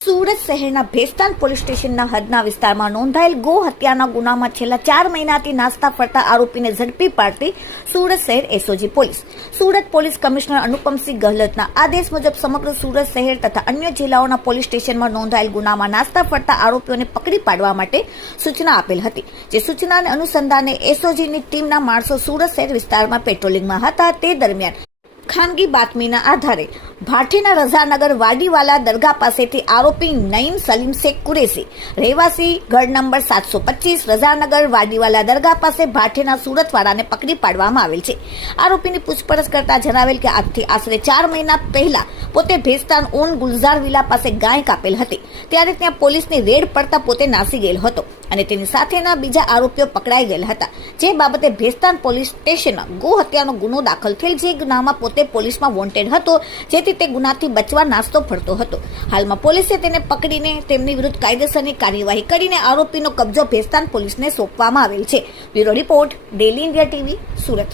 સુરત શહેરના ભેસ્તાન પોલીસ સ્ટેશનના હદના વિસ્તારમાં નોંધાયેલ ગો હત્યાના ગુનામાં છેલ્લા ચાર મહિનાથી નાસ્તા ફરતા આરોપીને ઝડપી પાડતી સુરત શહેર SOG police. Surat police commissioner Anupamsinh ગહલતના આદેશ મુજબ સમગ્ર સુરત શહેર તથા અન્ય જિલ્લાઓના પોલીસ સ્ટેશનમાં નોંધાયેલ ગુનામાં નાસ્તા ફરતા આરોપીઓને પકડી પાડવા માટે સૂચના આપેલ હતી, જે સૂચનાને અનુસંધાને એસઓજીની ટીમના માણસો સુરત શહેર વિસ્તારમાં પેટ્રોલિંગમાં હતા તે દરમિયાન ખાનગી બાતમીના આધારે ભાટીના રઝાનગર વાડીવાલા દરગાહ પાસેથી આરોપી નઈમ સલીમ શેખ કુરેશી, રહેવાસી ઘર નંબર સાતસો પચીસ, રઝાનગર વાડીવાલા દરગાહ પાસે ભાટીના સુરતવાળાને પકડી પાડવામાં આવેલ છે. આરોપીની પૂછપરછ કરતા જણાવેલ કે આજથી આશરે ચાર મહિના પહેલા પોતે ભેસ્તાન ઓન ગુલઝાર વિલા પાસે ગાય કાપેલ હતી. ત્યારે ત્યાં પોલીસની રેડ પડતા પોતે નાસી ગયેલ હતો અને તેની સાથેના બીજા આરોપીઓ પકડાઈ ગયેલ હતા. જે બાબતે ભેસ્તાન પોલીસ સ્ટેશનમાં ગો હત્યાનો ગુનો દાખલ થયેલ જે ગુનામાં પોતે પોલીસમાં વોન્ટેડ હતો. જેથી તે ગુનાથી બચવા નાસ્તો ફરતો હતો. હાલમાં પોલીસે તેને પકડીને તેમની વિરુદ્ધ કાયદેસરની કાર્યવાહી કરીને આરોપીનો કબજો ભેસ્તાન પોલીસને સોંપવામાં આવેલ છે. Bureau report, daily India TV, Surat.